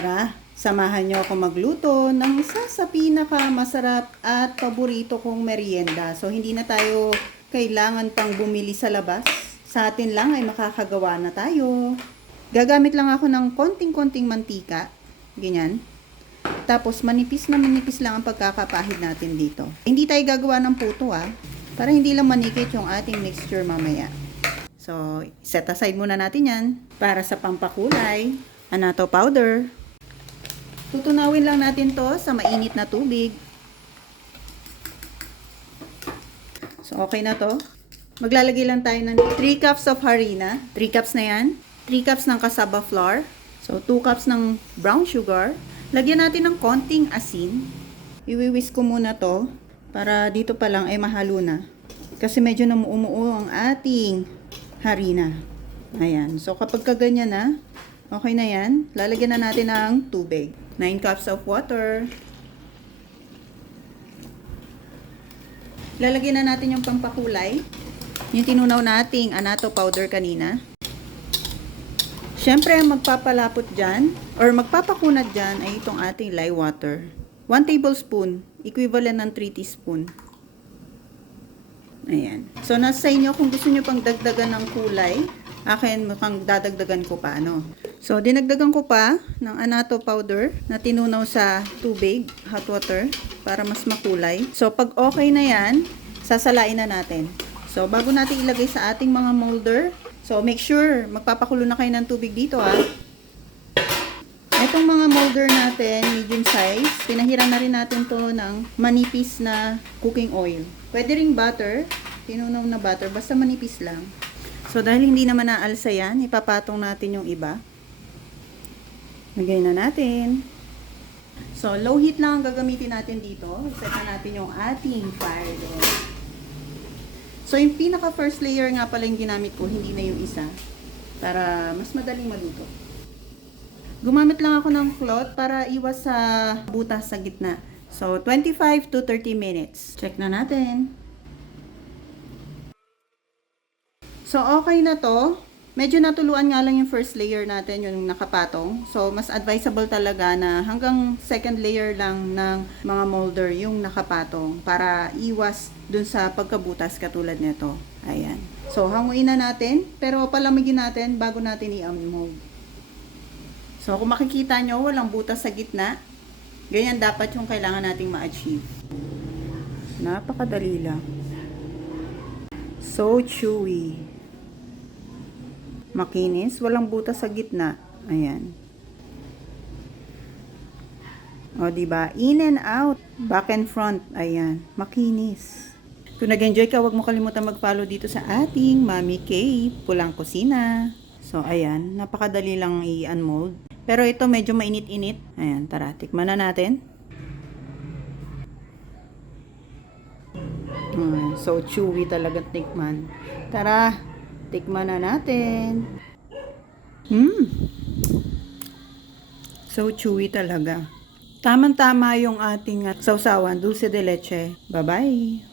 Tara, samahan niyo ako magluto ng isa sa pinakamasarap at paborito kong merienda. So, hindi na tayo kailangan pang bumili sa labas. Sa atin lang ay makakagawa na tayo. Gagamit lang ako ng konting-konting mantika. Ganyan. Tapos, manipis lang ang pagkakapahid natin dito. Hindi tayo gagawa ng puto para hindi lang manikit yung ating mixture mamaya. So, set aside muna natin yan para sa pampakulay. Annatto powder. Tutunawin lang natin to sa mainit na tubig. So, okay na to. Maglalagay lang tayo ng 3 cups of harina. 3 cups na yan. 3 cups ng cassava flour. So, 2 cups ng brown sugar. Lagyan natin ng konting asin. Iwi-whisk ko muna to para dito pa lang ay mahalo na. Kasi medyo namuumuo ang ating harina. Ayan. So, kapag kaganyan na, okay na yan. Lalagyan na natin ng tubig. 9 cups of water. Lalagyan na natin yung pampakulay. Yung tinunaw nating annatto powder kanina. Siyempre, magpapalapot dyan or magpapakunat dyan ay itong ating lye water. 1 tablespoon, equivalent ng 3 teaspoon. Ayan. So, nasa inyo kung gusto nyo pang dagdagan ng kulay. Akin, mukhang dadagdagan ko pa, So, dinagdagan ko pa ng annatto powder na tinunaw sa tubig, hot water, para mas makulay. So, pag okay na yan, sasalain na natin. So, bago natin ilagay sa ating mga molder, so, make sure, magpapakulo na kayo ng tubig dito, Itong mga molder natin, medium size, pinahiran na rin natin to ng manipis na cooking oil. Pwede ring butter, tinunaw na butter, basta manipis lang. So, dahil hindi naman naalsa yan, ipapatong natin yung iba. Lagay na natin. So, low heat lang ang gagamitin natin dito. Set na natin yung ating fire doon. So, yung pinaka first layer nga pala yung ginamit ko, hindi na yung isa. Para mas madaling maluto. Gumamit lang ako ng cloth para iwas sa butas sa gitna. So, 25 to 30 minutes. Check na natin. So, okay na to. Medyo natuluan nga lang yung first layer natin, yung nakapatong. So, mas advisable talaga na hanggang second layer lang ng mga molder yung nakapatong para iwas dun sa pagkabutas katulad nito. Ayan. So, hanguin na natin, pero palamigin natin bago natin i-mold. So, kung makikita nyo, walang butas sa gitna. Ganyan dapat yung kailangan nating ma-achieve. Napakadali lang. So chewy. Makinis, walang butas sa gitna. Ayan. O, diba? In and out. Back and front. Ayan. Makinis. Kung nag-enjoy ka, huwag mo kalimutan mag-follow dito sa ating Mami K Pulang Kusina. So, ayan. Napakadali lang i-unmold. Pero ito medyo mainit-init. Ayan, tara. Tikman na natin. So chewy talaga tikman. Tara, tikman na natin. So chewy talaga. Tamang-tama yung ating sausawan, dulce de leche. Bye-bye.